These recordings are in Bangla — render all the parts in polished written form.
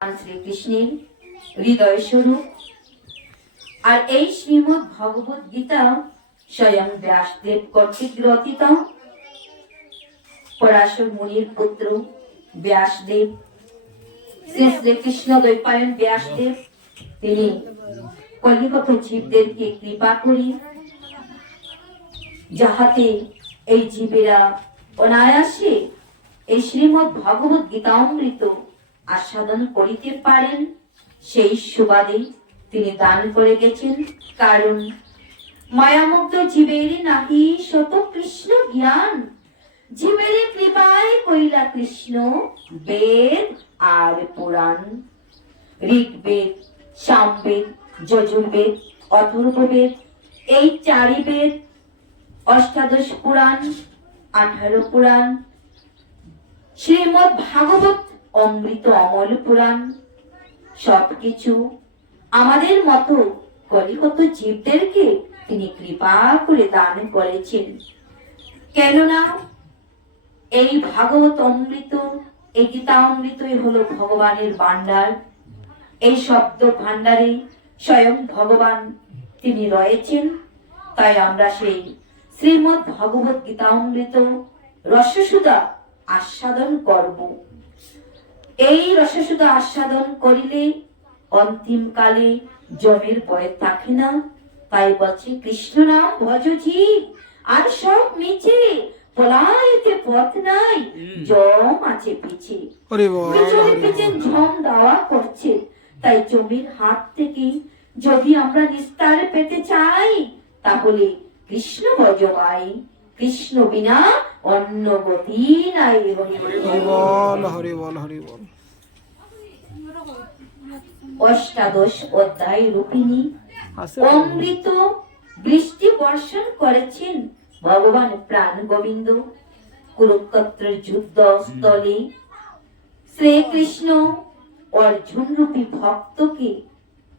শ্রীকৃষ্ণের হৃদয় স্বরূপ। আর এই শ্রীমদ্ ভগবত গীতা স্বয়ং ব্যাসদেব কর্তৃক রচিত। পরাশর মুনির পুত্র ব্যাসদেব, শ্রী শ্রীকৃষ্ণ দ্বৈপায়ন ব্যাসদেব, তিনি কলিগত জীবদেরকে কৃপা করি যাহাতে এই জীবেরা অনায়াসে এই শ্রীমদ্ ভগবত গীতামৃত আস্বাদন করিতে পারেন, সেই সুবাদে তিনি দান করে গেছেন। কারণ মায়ামুক্ত জীবের নাহি শত কৃষ্ণ জ্ঞান, জীবের কৃপায় কইলা কৃষ্ণ বেদ আর পুরাণ। ঋগ্বেদ, সামবেদ, যজুর্বেদ, অথর্ববেদ, এই চারি বেদ, অষ্টাদশ পুরাণ, 18 পুরাণ, শ্রীমদ্ ভাগবত অমৃত অমল পুরাণ, সবকিছু আমাদের মতো কলিগত জীবদেরকে তিনি কৃপা করে দান করেছেন। কেননা এই ভাগবত অমৃত, এই গীতা অমৃতই হলো ভগবানের ভান্ডার। এই শব্দ ভান্ডারে স্বয়ং ভগবান তিনি রয়েছেন। তাই আমরা সেই শ্রীমদ্ ভগবত গীতা অমৃত রসসুধা আস্বাদন করব। এই রসসুধা আস্বাদন করিলে অন্তিম কালে জমের ভয় থাকে না। তাই বলছে কৃষ্ণ নাম ভজ জীব, আর সব মিছে, পলাইতে পথ নাই, জম আছে পিছে। পিছনে পিছনে ঝম দাওয়া করছে। তাই জমির হাত থেকে যদি আমরা নিস্তার পেতে চাই, তাহলে কৃষ্ণ ভজ ভাই, কৃষ্ণ বিনা অন্য গতি নাই। হরি বল, হরি বল। অষ্টাদশ অধ্যায় রূপিণী অমৃত বৃষ্টি বর্ষণ করেছেন ভগবান প্রাণ গোবিন্দ। কুরুক্ষেত্রের যুদ্ধ স্থলে শ্রীকৃষ্ণ অর্জুন রূপী ভক্তকে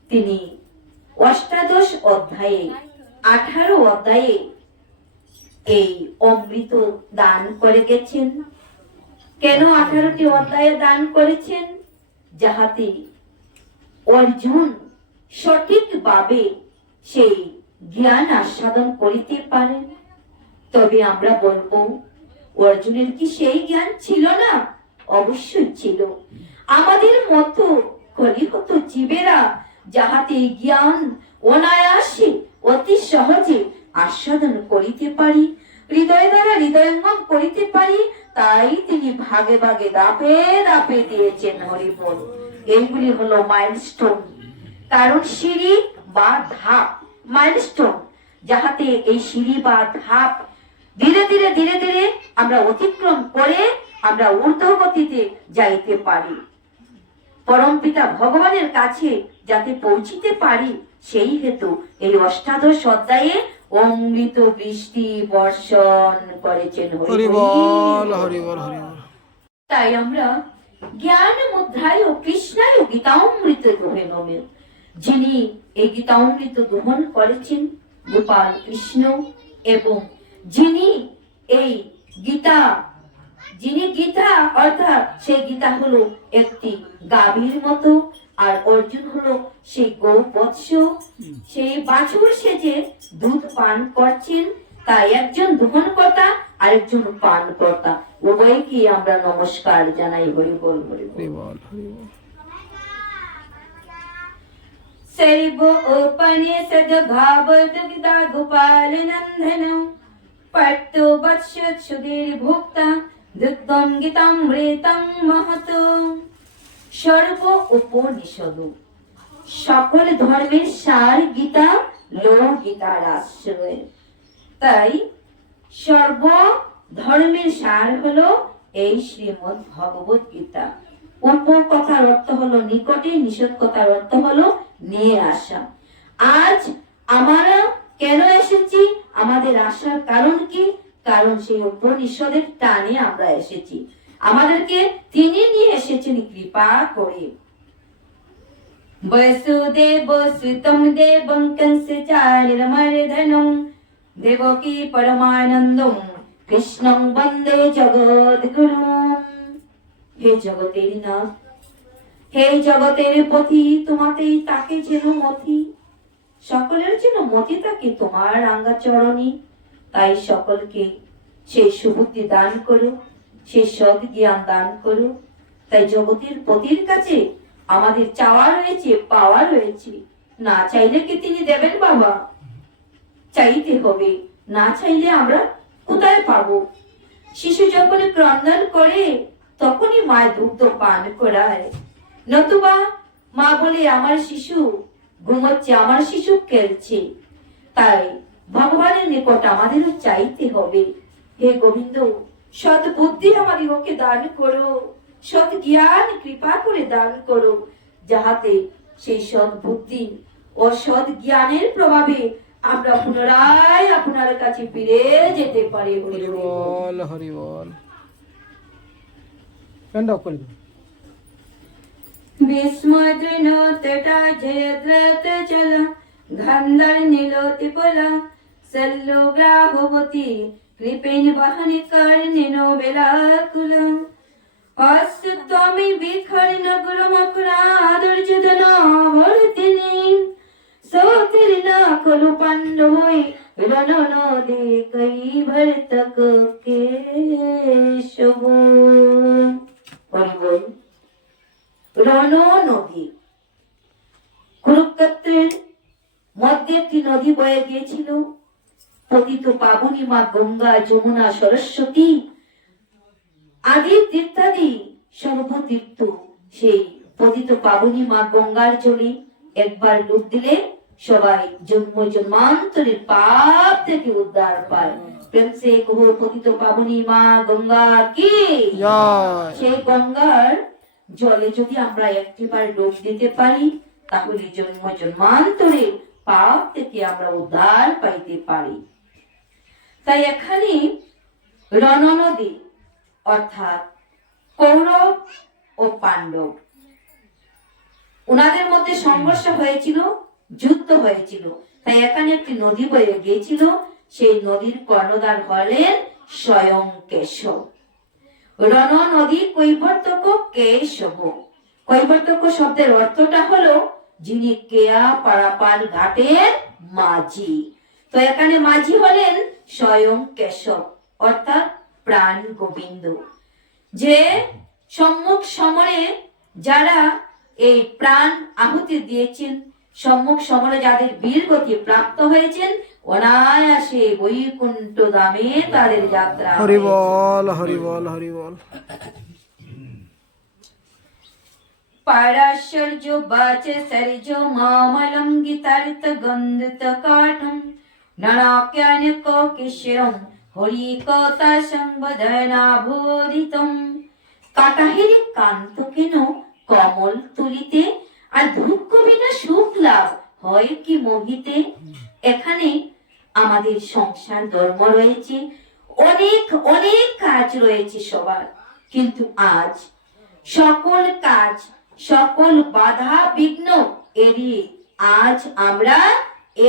তিনি অষ্টাদশ অধ্যায়ে, 18 অধ্যায়ে এই অমৃত দান করে গেছেন। কেন 18টি অধ্যায়ে দান করেছেন? যাহাতে অর্জুন সঠিকভাবে সেই জ্ঞান আস্বাদন করিতে পারেন। তবে আমরা বলবো, অর্জুনের কি সেই জ্ঞান ছিল না? অবশ্যই ছিল। আমাদের মতো কলিগত জীবেরা যাহাতে জ্ঞান অনায়াসে অতি সহজে আস্বাদন করিতে পারি, হৃদয় দ্বারা হৃদয়ঙ্গম করিতে পারি, তাই তিনি ভাগে ভাগে দাপে দাপে দিয়েছেন। হরি বল। এইগুলি হলো মাইলস্টোন। কারণ সিঁড়ি বা ধাপ মাইলস্টোন, যাহাতে এই সিঁড়ি বা ধাপ ধীরে ধীরে ধীরে ধীরে আমরা অতিক্রম করে আমরা ঊর্ধ্বগতিতে যাইতে পারি, পরম পিতা ভগবানের কাছে যাতে পৌঁছিতে পারি। সেই হেতু এই অষ্টাদশ অধ্যায়ে অমৃত বৃষ্টি বর্ষণ করেছেন। হরি বল, হরি বল, হরি বল। তাই আমরা জ্ঞান মুদ্রায় কৃষ্ণায় গীতামৃত গ্রহে নমে, যিনি এই গীতামৃত গ্রহণ করেছেন গোপাল কৃষ্ণ, এবং যিনি এই গীতা, যিনি গীতা অর্থাৎ সেই গীতা হলো একটি গাভীর মতো, আর অর্জুন হলো সেই গৌবৎস, সেই বাছুর সেজে দুধ পান করছেন। তাই একজন গ্রহণকর্তা আর একজন পানকর্তা, উভয়কে আমরা নমস্কার জানাই। হরি বল, হরি বল, হরি বল। সর্ব উপনিষদ ভাগবত গীতা গোপাল নন্দন, পার্থ বৎস সুধীর ভুক্তা, দুগ্ধম গীতামৃতং মহত। সর্ব উপনিষদ, সকল ধর্মের সার গীতা, লোক গীতার আশ্রয়। তাই সর্ব ধর্মের সার হলো এই শ্রীমদ্ ভগবত গীতা। উপ কথার অর্থ হলো নিকটে, নিষেধ কথার অর্থ হলো নিয়ে আসা। আজ আমরা কেন এসেছি? আমাদের আসার কারণ কি? কারণ সেই উপনিষদের টানে আমরা এসেছি। আমাদেরকে তিনি নিয়ে এসেছেন কৃপা করে। বসুদেব সুতম দেবং কংসচারিরমর্দনং, দেবকী পরমানন্দং কৃষ্ণং বন্দে জগদ্গুরুম। হে জগতের নাথ, হে জগতের পথি তোমাতেই তাকে যেন মতি, সকলের যেন মতি তাকে তোমার রাঙ্গা চরণী। তাই সকলকে সেই সুবুদ্ধি দান করো, সেই সৎ জ্ঞান দান করো। তাই জগতের পতির কাছে আমাদের চাওয়া রয়েছে, পাওয়া রয়েছে। না চাইলে কি তিনি দেবেন বাবা? চাইতে হবে, না চাইলে আমরা কোথায় পাবো? শিশু যখন ক্রন্দন করে তখনই মা দুগ্ধ পান করায়, নতুবা মা বলে আমার শিশু ঘুমোচ্ছে, আমার শিশু খেলছে। তাই ভগবানের নিকট আমাদেরও চাইতে হবে, হে গোবিন্দ সৎ বুদ্ধি আমাদিগকে দান করো, সৎ জ্ঞান কৃপা করে দান করো, যাহাতে সেই সৎ বুদ্ধি ও সৎ জ্ঞানের প্রভাবে আমরা পুনরায় আপনার কাছে ফিরে যেতে পারি। হরি বল, হরি বল। ফ্যানটা অফ করে দিন। বিস্ময় তটা জয়দ্রত চল গন্ধর নীলতি পল সল্লো গ্রাহবতী কৃপেন বহনি কর্ণিনো বেলাকুল অস্তুত্বমি বিখরি নগর মকরাদুর্যোধন ভরতিনি সোতির না কলু পাণ্ডবই রণ নদী কই ভরতক কেশব। হরি বল। রণ নদী, কুরুক্ষেত্রের মধ্যে একটি নদী বয়ে গিয়েছিল। পতিত পাবনী মা গঙ্গা, যমুনা, সরস্বতী আদি তীর্থাদি সর্বতীর্থ সেই পতিত পাবনী মা গঙ্গার জলে একবার ডুব দিলে সবাই জন্ম জন্মান্তরের পাপ থেকে উদ্ধার পায়। প্রেম সে কহো পতিত পাবনী মা গঙ্গা কি জয়। সেই গঙ্গার জলে যদি আমরা একটিবার ডুব দিতে পারি তাহলে জন্ম জন্মান্তরে পাপ থেকে আমরা উদ্ধার পাইতে পারি। তাই এখানে রণ নদী অর্থাৎ কৌরব ও পাণ্ডব, ওনাদের মধ্যে সংঘর্ষ হয়েছিল, যুদ্ধ হয়েছিল। তাই এখানে একটি নদী বয়ে গিয়েছিল, সেই নদীর কর্ণধার হলেন স্বয়ং কেশব। রণ নদী কৈবর্তক কেশব। কৈবর্তক শব্দের অর্থটা হলো যিনি কেয়া পারাপার ঘাটের মাঝি। তো এখানে মাঝি হলেন স্বয়ং কেশব অর্থাৎ প্রাণ গোবিন্দ, যে সম্মুখ সমরে যারা এই প্রাণ আহুতি দিয়েছেন, সম্মুখ সমরে যাদের বীরগতি প্রাপ্ত হয়েছেন, অনায়াসে বৈকুণ্ঠ ধামে তাদের যাত্রা। হরি বল, হরি বল, হরি বল। পারাশর্য বাচ সর্য মামলং গীতার্থ গন্ধিত কাঠম নরাক্যানক কিশরম হরি কথা সংবদনা ভোদিতম। কাটাহেরি কান্ত কেন কমল তুলিতে, আর দুঃখ বিনা সুখ লাভ হয় কি মোহিতে। এখানে আমাদের সংসার ধর্ম রয়েছে, অনেক অনেক কাজ রয়েছে সবার, কিন্তু আজ সকল কাজ, সকল বাধা বিঘ্ন এড়িয়ে আজ আমরা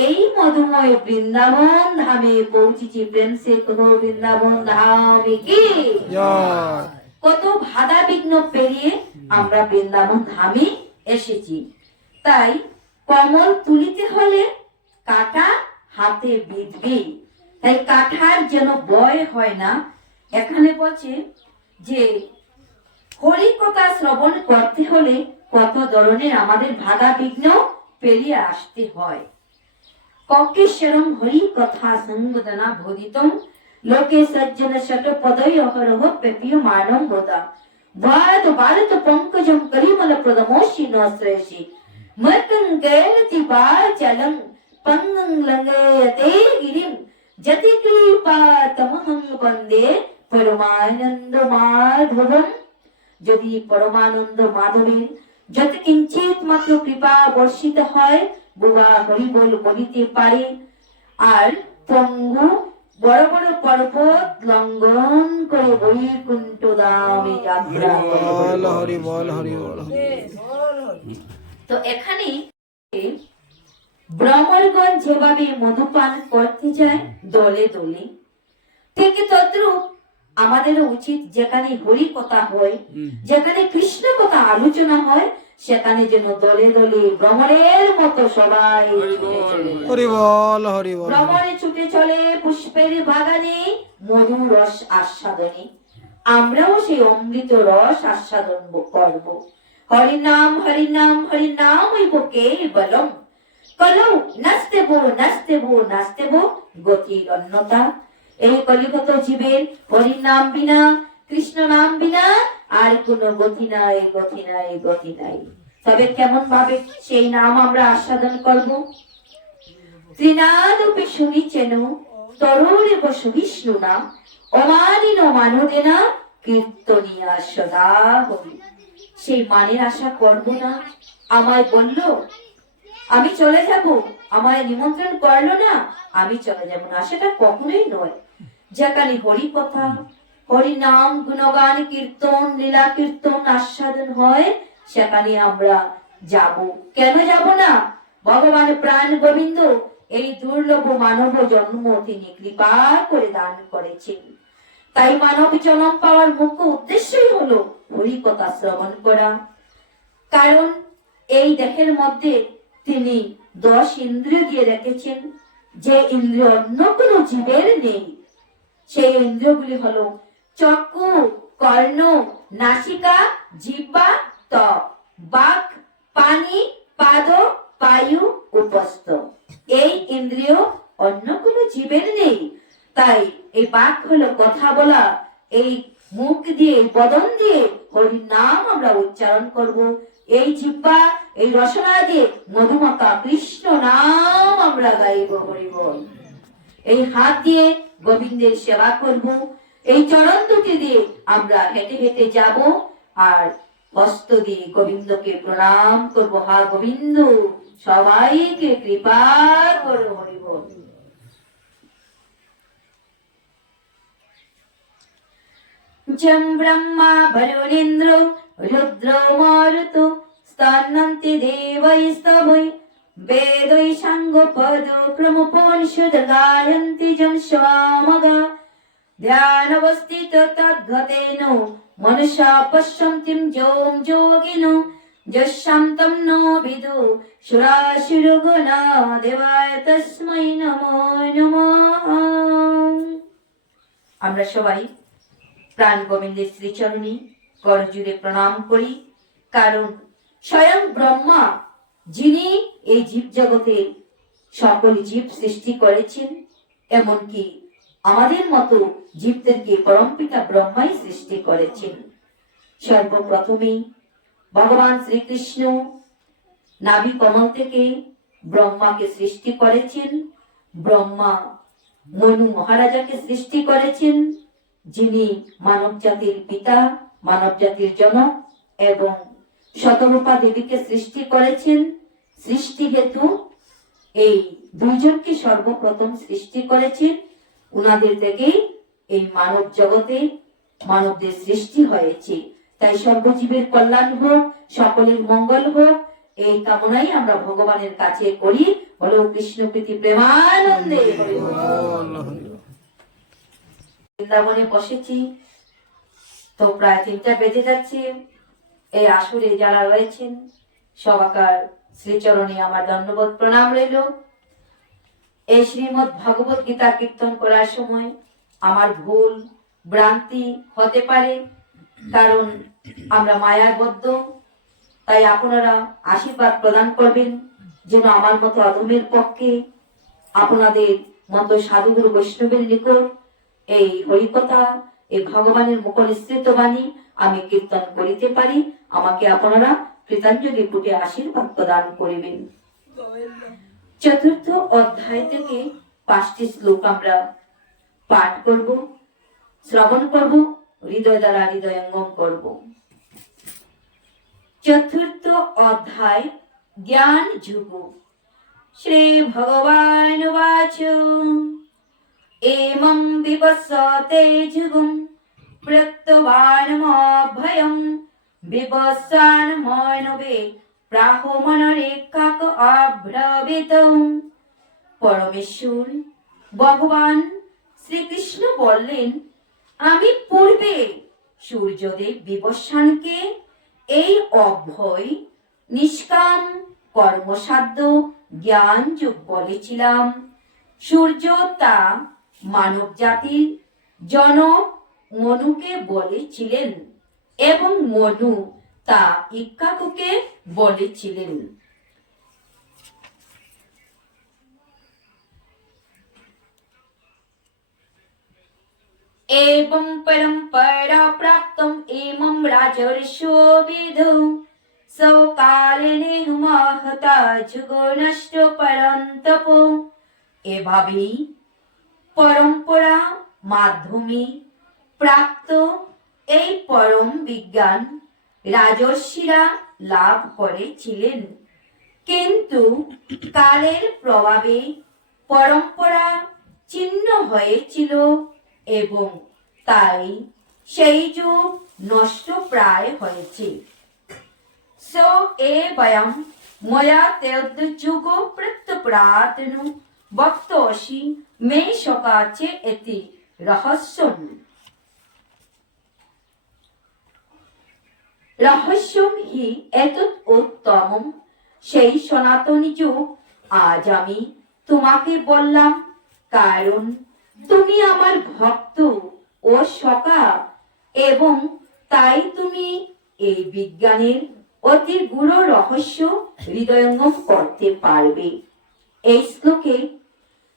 এই মধুময় বৃন্দাবন ধামে পৌঁছেছি। প্রেম সে কোনো বৃন্দাবন ধামে কি জয়। কত বাধা বিঘ্ন পেরিয়ে আমরা বৃন্দাবন ধামে এসেছি। তাই কমল তুলিতে হলে কাটা হাতে বিঁধবে, তাই কাঠার যেন ভয় হয় না। এখানে বলছে যে হরি কথা শ্রবণ করতে হলে কত ধরনের আমাদের বাধা বিঘ্ন পেরিয়ে আসতে হয়। ককেশ্বরম হরি কথা সংবদনা ভোদিতম লোকে সজ্জন শত পদয় অহরহ প্রপিয় মানম বোধা ভারত ভারত পঙ্কজম করিমল প্রদমোষি নশ্রেষি মতং গেলতি বাচলং পঙ্গং লঙ্গয়তে গিরিম যতি কৃপা তমহং বন্দে পরমানন্দ মাধবম। যদি পরমানন্দ মাধবের যত কিঞ্চিত মাত্র কৃপা বর্ষিত হয়, বুবা হরি বল বলিতে পারে, আর পঙ্গু বড় বড় পর্বত লঙ্ঘন করে বৈকুণ্ঠ ধামে যাত্রা করে। হরি বল, হরি বল। তো এখানে ব্রাহ্মণগণ যেভাবে মধুপান করতে যায় দলে দলে, ঠিক তদ্রূপ আমাদেরও উচিত যেখানে হরি কথা হয়, যেখানে কৃষ্ণ কথা আলোচনা হয়, সেখানে যেন দলে দলে ভ্রমণের মতো সবাই ছুটে চলে যায়। হরি বল হরি বল ভ্রমণে ছুটে চলে পুষ্পের বাগানে মধু রস আস্বাদনে। আমরাও সেই অমৃত রস আস্বাদন করব। হরিনাম হরিনাম হরিনাম হইব কেবলম, কলৌ নাস্তেবো নাস্তেবো নাস্তেবো গতির অন্যতা। এই কলিগত জীবের হরির নাম বিনা, কৃষ্ণ নাম বিনা আর কোনো গতি নাই, গতি নাই, গতি নাই। তবে কেমন ভাবে সেই নাম আমরা আস্বাদন করব? ত্রিনাদপি শুনিছেন তরুরেব সহিষ্ণুনা, অমানিন মানদেনা কীর্তনিয়া সদা হরি। সেই মানের আশা করব না। আমায় বলল আমি চলে যাব, আমায় নিমন্ত্রণ করলো না, আমি চলে যাব না, সেটা কখনোই নয়। যেখানে হরি কথা, হরি নাম, গুণগান, কীর্তন, লীলা কীর্তন আস্বাদন হয়, সেখানে আমরা যাব। কেন যাব না? ভগবান প্রাণ গোবিন্দ এই দুর্লভ মানব জন্ম তিনি কৃপা করে দান করেছেন। তাই মানব জন্ম পাওয়ার মুখ্য উদ্দেশ্যই হলো হরি কথা শ্রবণ করা। কারণ এই দেহের মধ্যে তিনি 10 ইন্দ্রিয় দিয়ে রেখেছেন, যে ইন্দ্রিয় অন্য কোনো জীবের নেই। সেই ইন্দ্রিয়গুলি হলো চক্ষু, কর্ণ, নাসিকা, জিহ্বা, ত্বক, বাক, পানি, পাদ, বায়ু, উপস্থ। এই ইন্দ্রিয় অন্য কোনো জীবের নেই। তাই এই বাক হলো কথা বলা, এই মুখ দিয়ে, বদন দিয়ে হরির নাম আমরা উচ্চারণ করব। এই জিহ্বা, এই রসনা দিয়ে মধুমাতা কৃষ্ণ নাম আমরা গাইব, হরি বল। এই হাত দিয়ে গোবিন্দের সেবা করব, এই চরণ দুটি দিয়ে আমরা হেঁটে হেঁটে যাব, আর হস্ত দিয়ে গোবিন্দকে প্রণাম করব। হা গোবিন্দ, সবাইকে কৃপা করো, হরি বল। যম ব্রহ্মা বরুণেন্দ্র রুদ্র মারুতো স্তন্নন্তি দেবৈস্তভৈ বেदै সাঙ্গপদ ক্রমোপনিষদ গায়ন্তি যম স্বামগা ধ্যানবস্থিত তদ্গতেন মনসা পশ্যন্তিম যোম যোগিনো যশান্তম নো বিদু সুরাসুরগণা দেবায় তস্मै নমো নমঃ। আমরা সবাই প্রাণ গোবিন্দের শ্রীচরণে করজুড়ে প্রণাম করি। কারণ স্বয়ং ব্রহ্মা, যিনি এই জীব জগতে সকল জীব সৃষ্টি করেছেন, এমনকি আমাদের মতো জীবদেরকে পরমপিতা ব্রহ্মাই সৃষ্টি করেছেন। সর্বপ্রথমে ভগবান শ্রীকৃষ্ণ নাভি কমল থেকে ব্রহ্মাকে সৃষ্টি করেছেন। ব্রহ্মা মনু মহারাজাকে সৃষ্টি করেছেন, যিনি মানব জাতির পিতা, মানব জাতির জনক, এবং শতরূপা দেবীকে সৃষ্টি করেছেন। সৃষ্টি হেতু এই দুইজনকে সর্বপ্রথম সৃষ্টি করেছেন। উনাদের থেকেই এই মানব জগতে মানবদের সৃষ্টি হয়েছে। তাই সর্বজীবের কল্যাণ হোক, সকলের মঙ্গল হোক, এই কামনাই আমরা ভগবানের কাছে করি। বলো কৃষ্ণ প্রীতি প্রেমানন্দে হরি বল। বৃন্দাবনে বসেছি তো প্রায় 3টা বেজে যাচ্ছে। এই আসরে যারা রয়েছেন সবাকার শ্রীচরণে আমার দণ্ডবোধ প্রণাম রইল। এই শ্রীমদ্ ভগবত গীতা কীর্তন করার সময় আমার ভুল ভ্রান্তি হতে পারে, কারণ আমরা মায়াবদ্ধ। তাই আপনারা আশীর্বাদ প্রদান করবেন যেন আমার মতো অধমের পক্ষে আপনাদের মতো সাধুগুরু বৈষ্ণবের নিকট এই হরিকথা, এই ভগবানের মুখ নিঃসৃত বাণী আমি কীর্তন করিতে পারি। আমাকে আপনারা কৃতাঞ্জলি পুটে আশীর্বাদ প্রদান করিবেন। 4th অধ্যায় থেকে 5টি শ্লোক আমরা পাঠ করব, শ্রবণ করব, হৃদয় দ্বারা হৃদয়ঙ্গম করব। 4th অধ্যায় জ্ঞান যুগ। শ্রী ভগবান বাচ এমং বিপස්සতে যুগম প্রত্যবানমভয়ং বিপস্সান মনবে প্রাহমনরেকাক আব্রবীতং। পরমেশ্বর ভগবান শ্রীকৃষ্ণ বললেন, আমি পূর্বে সূর্যদেব বিবস্বানকে এই অভয় নিষ্কাম কর্মসাধ্য জ্ঞান যুগ বলেছিলাম। সূর্য তা মানব জাতির জনক মনুকে বলেছিলেন এবং মনু তা ইক্ষ্বাকুকে বলেছিলেন। एवं परंपरा प्राप्तम एवं राजर्षो विदु सकालेन महता जुगो नष्ट परंतप। এভাবেই পরম্পরা মাধ্যমে প্রাপ্ত এই পরম বিজ্ঞান রাজর্ষিরা লাভ করেছিলেন, কিন্তু কালের প্রভাবে পরম্পরা ছিন্ন হয়েছিল এবং তাই সেই যুগ নষ্ট প্রায় হয়েছে। সো এ বয়ম ময়া তেদ যুগ প্রত্যপ্রাতনু বক্তোষি মে সকাচে এতি রহস্যম। রহস্যম হি এতৎ উত্তমম। সেই সনাতনী যুগ আজ আমি তোমাকে বললাম, কারণ তুমি আমার ভক্ত ও সখা এবং তাই তুমি এই বিজ্ঞানের অতি গূঢ় রহস্য হৃদয়ঙ্গম করতে পারবে। এই শ্লোকে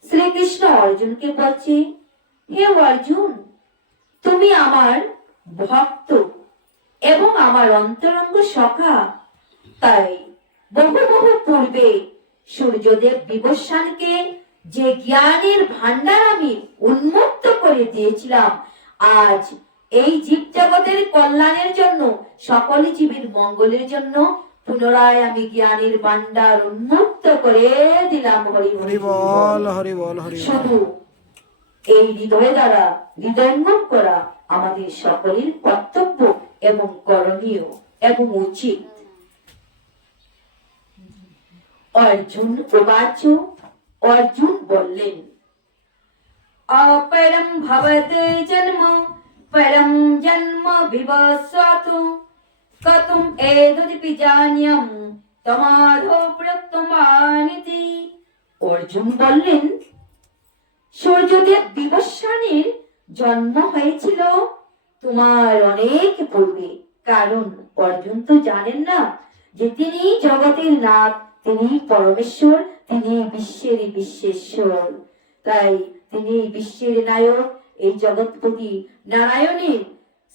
শ্রীকৃষ্ণ অর্জুনকে বলছে, হে অর্জুন, তুমি আমার ভক্ত এবং আমার অন্তরঙ্গ সখা, তাই বহু বহু পূর্বে সূর্যদেব বিবস্বানকে যে জ্ঞানের ভান্ডার আমি উন্মুক্ত করে দিয়েছিলাম, আজ এই জীব জগতের কল্যাণের জন্য, সকল জীবের মঙ্গলের জন্য পুনরায় আমি জ্ঞানের ভান্ডার উন্মুক্ত করে দিলাম। হরি হরি বল, হরি বল, হরি বল। শুধু এই হৃদয় দ্বারা হৃদয়ঙ্গম করা আমাদের সকলের কর্তব্য এবং করণীয় এবং উচিত। অর্জুন উবাচ, অর্জুন বললেন, অপরম ভবতে জন্ম পরম জন্ম বিবস্বাতু কতুম এতদিপি জান্যম তমাধো প্রত্যমানিতি। অর্জুন বললেন, সূর্যদেব বিবস্বানের জন্ম হয়েছিল তোমার অনেক পূর্বে, কারণ অর্জুন তো জানেন না যে তিনি জগতের নাথ, তিনি পরমেশ্বর, তিনি বিশ্বের বিশ্বেশ্বর। তাই তিনি বিশ্বের নায়ক, এই জগৎপতি নারায়ণের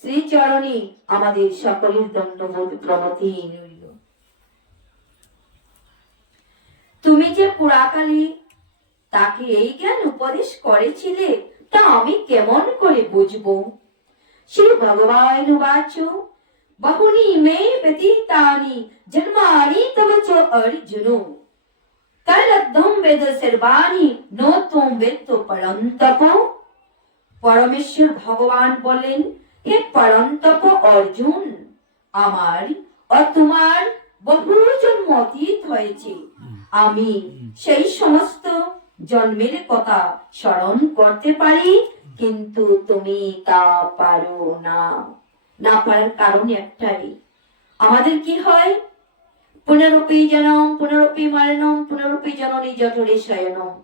শ্রীচরণে আমাদের সকলের দণ্ডবোধ প্রণতি রইল। তুমি যে পুরাকালে তাকে এই জ্ঞান উপদেশ করেছিলে, তা আমি কেমন করে বুঝবো? শ্রী ভগবান উবাচ, বহুনি মে ব্যতীতানি জন্মানি তব চ অর্জুন তদর্থম বেদ সর্বাণি ন ত্বং বেত্ত পরন্তপ। পরমেশ্বর ভগবান বলেন, হে পরন্তপ অর্জুন, আমার ও তোমার বহু জন্ম অতীত হয়েছে, আমি সেই সমস্ত জন্মের কথা স্মরণ করতে পারি, কিন্তু তুমি তা পারো না। না পারার কারণ একটাই, আমাদের কি হয়, পুনরপি জনম পুনরপি মরণম পুনরপি জননী জঠরে শয়নম।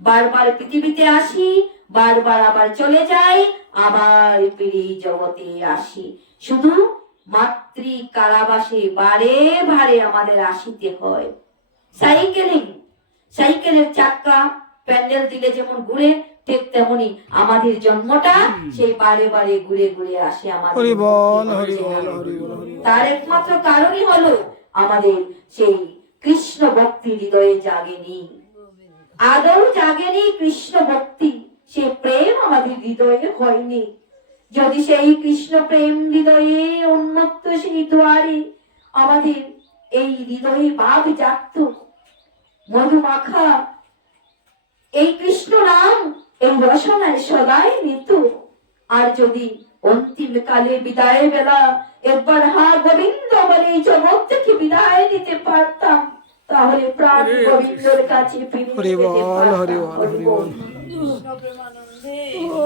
বারবার পৃথিবীতে আসি, বারবার আবার চলে যাই, আবার ফিরে জগতে আসি। শুধু মাতৃ কারাবাসে বারে বারে আমাদের আসিতে হয়। সাইকেলের চাক্কা প্যান্ডেল দিলে যেমন ঘুরে, ঠিক তেমনি আমাদের জন্মটা সেই বারে বারে ঘুরে ঘুরে আসে আমাদের। হরি বল, হরি বল, হরি বল, হরি বল। তার একমাত্র কারণই হলো আমাদের সেই কৃষ্ণ ভক্তি হৃদয়ে জাগেনি, আদৌ জাগেনি কৃষ্ণ ভক্তি, সে প্রেম আমাদের হৃদয়ে হয়নি। যদি সেই কৃষ্ণ প্রেম হৃদয়ে উন্মুক্ত সেই দ্বারে আমাদের এই হৃদয়ে ভাব জাগত, মধুমাখা এই কৃষ্ণ নাম এই রসনায় সদাই নিত, আর যদি অন্তিম কালে বিদায় বেলা একবার হা গোবিন্দ বলে জগৎ থেকে বিদায় নিতে পারতাম, তাহলে প্রাণ গোবিন্দের কাছে ফিরে যেতে পারতাম।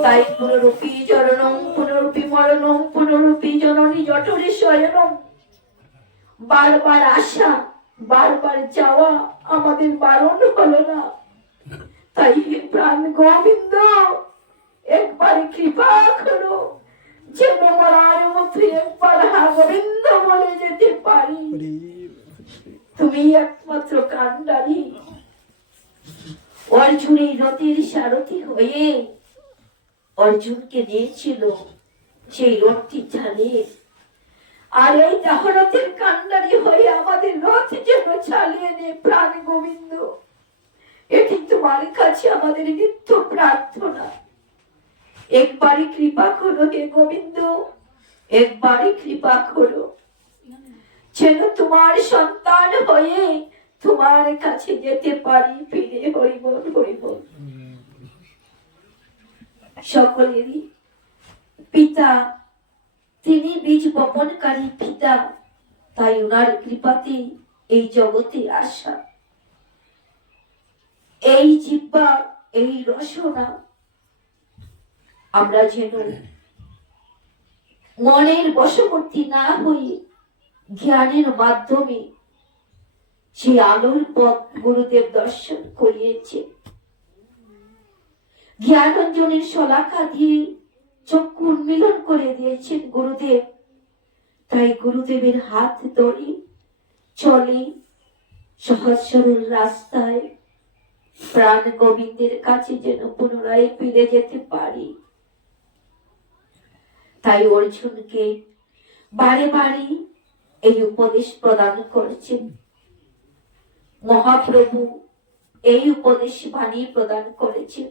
তাই পুনরূপী চরণম পুনরূপী মরণম পুনরূপী জননী জঠরে শয়নম। বারবার আসা, বারবার যাওয়া আমাদের বারণ হলো না। তাই হে প্রাণ গোবিন্দ, একবার কৃপা করো, যেন মরার মতো একবার হা গোবিন্দ বলে যেতে পারি। তুমি একমাত্র কান্ডারি। অর্জুনের রথের সারথি হয়ে অর্জুনকে দিয়েছিল সেই রথটি চালিয়ে, আর এই রথের কান্ডারি হয়ে আমাদের রথ যেন চালিয়ে নে প্রাণ গোবিন্দ। এটি তোমার কাছে আমাদের নিত্য প্রার্থনা। একবারই কৃপা করো হে গোবিন্দ, একবারই কৃপা করো, যেন তোমার সন্তান হয়ে তোমার কাছে যেতে পারি ফিরে। হরিবল হরিবল। সকলেরই পিতা, তিনি বীজ বপনকারী পিতা, তাই ওনার কৃপাতে এই জগতে আসা। এই জিহ্বা, এই রসনা আমরা যেন মনের বশবর্তী না হয়ে জ্ঞানের মাধ্যমে সেই আলোর পথ গুরুদেব দর্শন করিয়েছে। জ্ঞান অঞ্জনের শলাকা দিয়ে চক্ষু উন্মিলন করে দিয়েছেন গুরুদেব। তাই গুরুদেবের হাত ধরে চলে সহজ সরল রাস্তায় প্রাণ গোবিন্দের কাছে যেন পুনরায় ফিরে যেতে পারি। তাই অর্জুনকে বারে বারে এই উপদেশ প্রদান করেছেন মহাপ্রভু, এই উপদেশ বাণী প্রদান করেছেন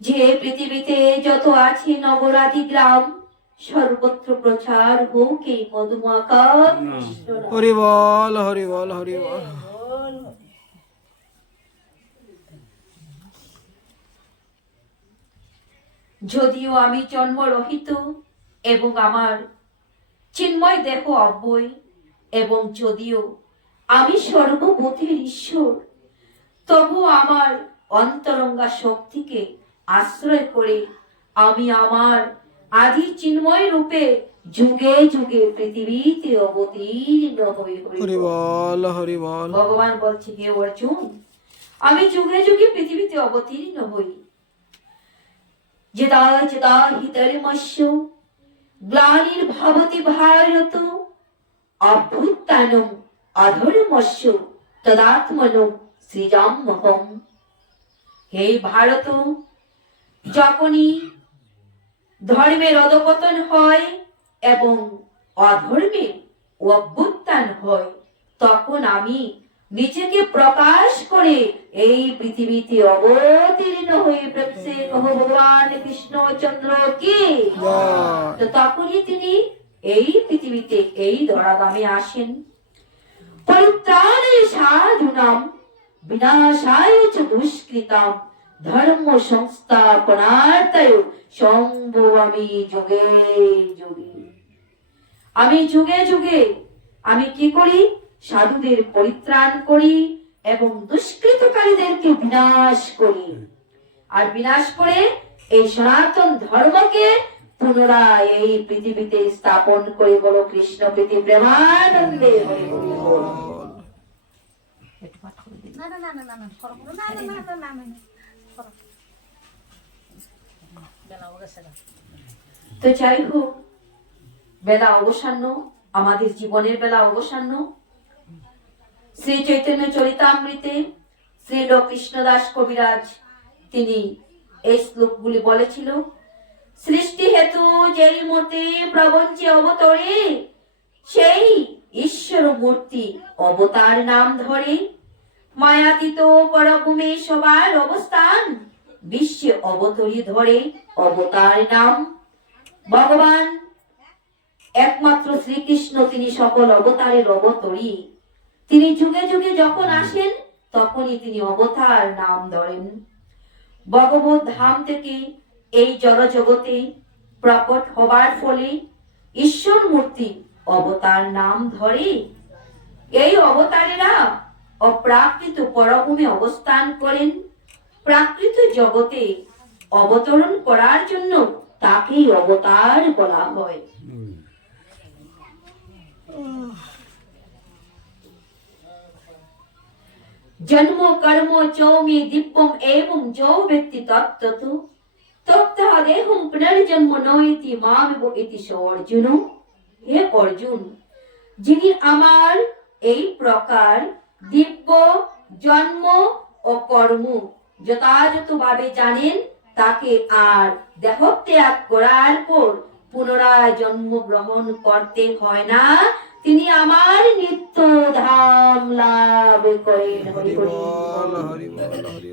যে পৃথিবীতে যত আছে নগরাদি গ্রাম, সর্বত্র প্রচার হোক এই মধুমাখা কৃষ্ণ নাম। হরি বল হরি বল হরি বল। যদিও আমি জন্মরহিত এবং আমার চিন্ময় দেহ অব্যয়, এবং যদিও আমি সর্বভূতের ঈশ্বর, তবু আমার অন্তরঙ্গা শক্তিকে আশ্রয় করে আমি আমার আদি চিন্ময় রূপে যুগে যুগে পৃথিবীতে অবতীর্ণ হই। হরি বল হরি বল। ভগবান বলছে, হে অর্জুন, আমি যুগে যুগে পৃথিবীতে অবতীর্ণ হই। যদা যদা হি ধর্মস্য গ্লানির্ভবতি ভারত অভ্যুত্থানম অধর্মস্য তদাত্মনো সৃজাম্যহম। হে ভারত, যখনই ধর্মের অধঃপতন হয় এবং অধর্মের অভ্যুত্থান হয়, তখন আমি নিজেকে প্রকাশ করে এই পৃথিবীতে অবতীর্ণ হয়ে প্রেমসে কহ ভগবান কৃষ্ণচন্দ্র কি। তো তখনই তিনি এই পৃথিবীতে এই ধরাধামে আসেন। পরিত্রাণায় সাধুনাম বিনাশায় চ দুষ্কৃতাম ধর্ম সংস্থাপনার্থায় সম্ভবামি যুগে যুগে। আমি যুগে যুগে আমি কি করি? সাধুদের পরিত্রাণ করি এবং দুষ্কৃতকারীদেরকে বিনাশ করি, আর বিনাশ করে এই সনাতন ধর্মকে পুনরায় এই পৃথিবীতে স্থাপন করে। বলো কৃষ্ণ প্রীতি প্রেমানন্দে হরি হরি বল। তো যাই হোক, বেলা অবসান্ন, আমাদের জীবনের বেলা অবসান্ন। শ্রী চৈতন্য চরিতামৃতে শ্রীল কৃষ্ণদাস কবিরাজ তিনি এই শ্লোকগুলি বলেছিল। সৃষ্টি হেতু যেই মূর্তি প্রবঞ্চে অবতরে, সেই ঈশ্বর মূর্তি অবতার নাম ধরে। মায়াতীত পরভূমে সবার অবস্থান, বিশ্বে অবতরী ধরে অবতার নাম। ভগবান একমাত্র শ্রীকৃষ্ণ, তিনি সকল অবতারের অবতরী। তিনি যুগে যুগে যখন আসেন তখনই তিনি অবতার নাম ধরেন। ভগবত ধাম থেকে এই জড় জগতে প্রকট হবার ফলে ঈশ্বর মূর্তি অবতার নাম ধরে। এই অবতারেরা অপ্রাকৃত পরভূমে অবস্থান করেন। প্রাকৃত জগতে অবতরণ করার জন্য তাকেই অবতার বলা হয়। জন্ম কর্ম চৌমি দিব্যম এবং যৌ ব্যক্তি তত্ত্বত তত্ত্বঃ দেহং পুনর্জন্ম নয়তি মামেব ইতি স অর্জুন। হে অর্জুন, যিনি আমার এই প্রকার দিব্য জন্ম ও কর্ম যথাযথভাবে জানেন, তাকে আর দেহত্যাগ করার পর পুনরায় জন্ম গ্রহণ করতে হয় না, তিনি আমার নিত্য ধাম লাভ করেন। হরি বল হরি বল হরি